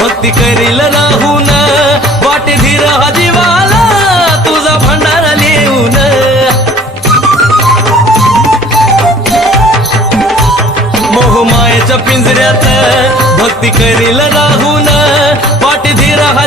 भक्ती करील राहून. वाटे धीर हा जीवाला तुझा भंडारा लिहून मोहमायेच्या पिंजऱ्यात भक्ती करील राहून. वाटे धीर हा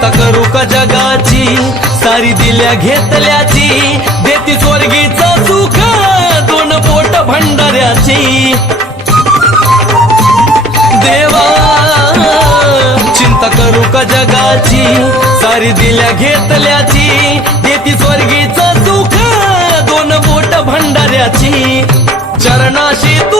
चिंता करू का जगाची? सारी दिल्या घेतल्याची. देती स्वर्गीचं सुख दोन पोट भंडाऱ्याची. देवा चिंता करू का जगाची? सारी दिल्या घेतल्याची. देती स्वर्गीचं सुख दोन पोट भंडाऱ्याची. चरणाशी तू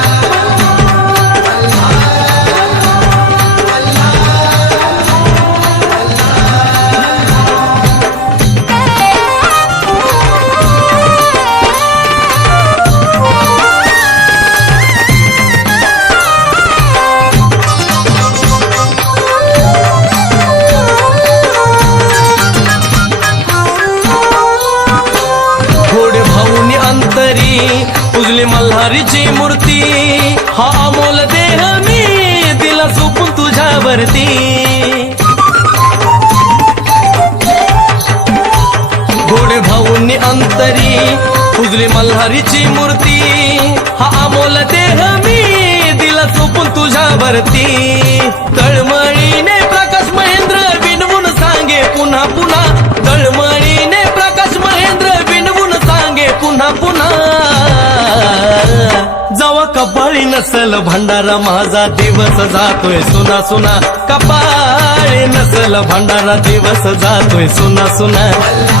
पुजली मल्हारीची मूर्ती. हा अमोल देह मी दिला झोपून तुझ्यावरती. गोडे भाऊंनी अंतरी पुजली मल्हारीची मूर्ती. हा अमोल देह मी दिला झोपून तुझ्यावरती. तळमळ कपाळी नसल भंडारा माझा दिवस जातोय. सुना सुना कपाळी नसल भंडारा दिवस जातोय. सुना सुना.